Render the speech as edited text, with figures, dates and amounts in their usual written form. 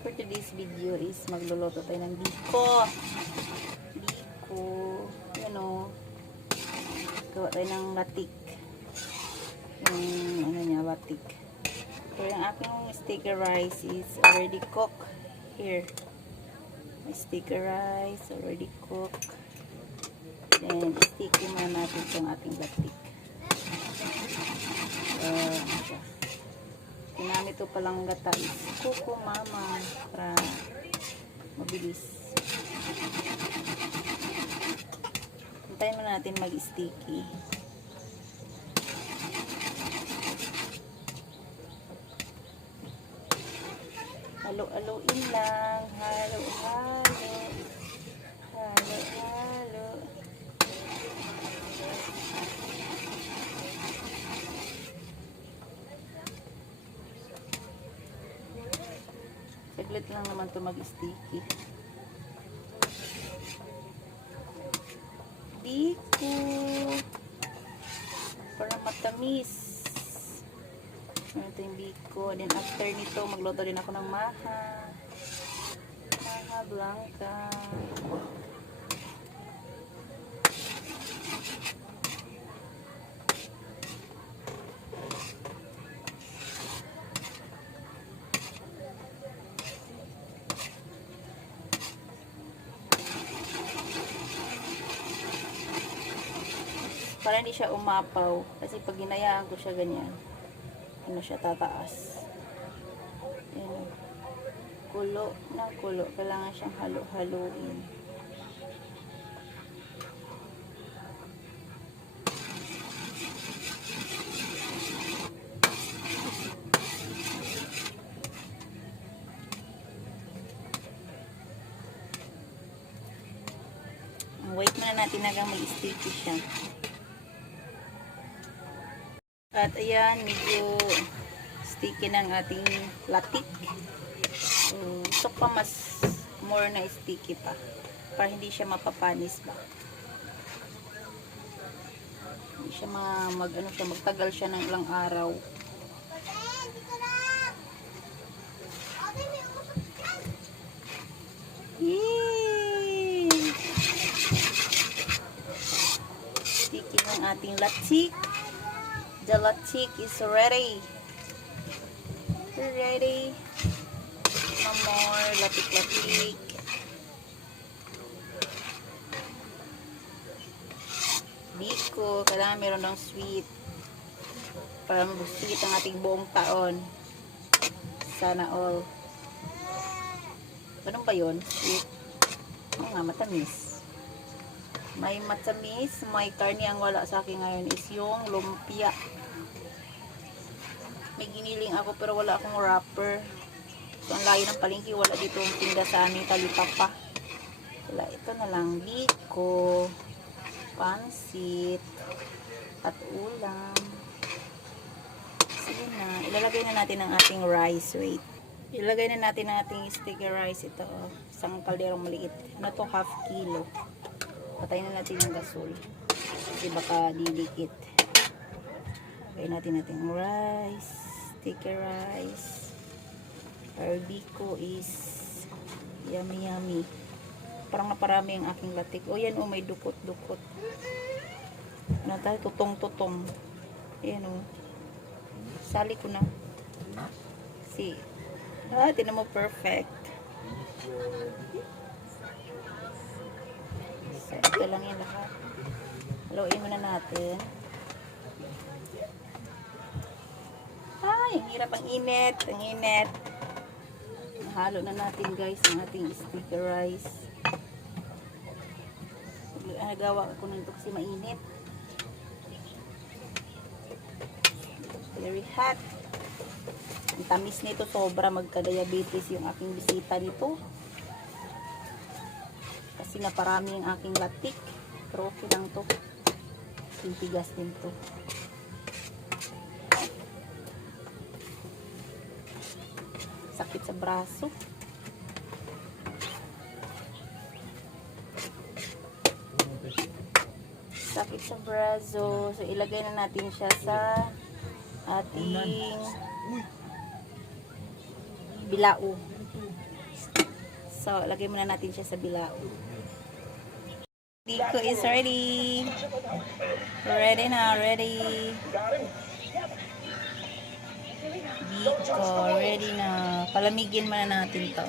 For today's video is magluluto tayo ng biko. Yan o. Gawa tayo ng latik. Yung ano niya, latik. So yung aking sticky rice is already cooked. Here. My sticky rice already cooked. Then sticky muna natin yung ating latik. Ginamit ko palang gata is kuko mama para mabilis. Hintayin muna natin mag-sticky. Halo-haloin lang. Halo-halo. Halo-halo. Saglit lang naman ito mag-sticky. Biko. Para matamis. Ito yung biko. Then after nito, magluto din ako ng maha. Maha blanca. Para hindi siya umapaw. Kasi pag ginayaan ko siya ganyan, ano siya, tataas. Ayan. Kulo na kulo. Kailangan siyang halo-haloin. Wait muna natin hanggang mag-sticky siya. At ayan, medyo sticky ng ating latik. Gusto pa mas more na sticky pa. Para hindi siya mapapanis ba. Hindi siya magtagal siya ng ilang araw. Yay! Sticky ng ating latik. The latik is ready. Ready. No more latik-latik. Biko. Kailangan meron ng sweet. Para mag-sweet ang ating buong taon. Sana all. Ganun ba yun? Sweet. Oo nga, matamis. May matamis, may karne. Ang wala sa akin ngayon is yung lumpia. May giniling ako pero wala akong wrapper. So ang layo ng palengke, wala dito ang tinda sa aming Talipapa. Wala, ito na lang. Biko, pansit, at ulam. Sige na. Ilalagay na natin ang ating rice. Wait. Ilalagay na natin ang ating sticky rice. Ito, isang kalderong maliit. Ano to? Half kilo. Patayin na natin yung gasol. Kasi baka didikit. Lagay natin yung rice. Sticky rice. Our biko is yummy yummy. Parang naparami ang aking latik. O yan o, may dukot-dukot. Ano tayo? Tutong-tutong. Ayan o. Sali ko na. See. Tinan mo, perfect. So, ito lang yan lahat. Haluin muna natin. Ang hirap, ang init. Ang init. Halo na natin guys ang ating sticky rice. Nagawa ko nito kasi mainit. Very hot. Ang tamis nito, sobra. Magka-diabetes yung aking bisita nito. Kasi naparami yung aking latik. Pero okay lang to. Tintigas din to. Sakit sa braso. Sakit sa braso. So ilagay na natin siya sa ating bilao. So, lagay muna natin siya sa bilao. Biko is ready. Ready na, ready. Biko, ready na. Palamigin muna natin to.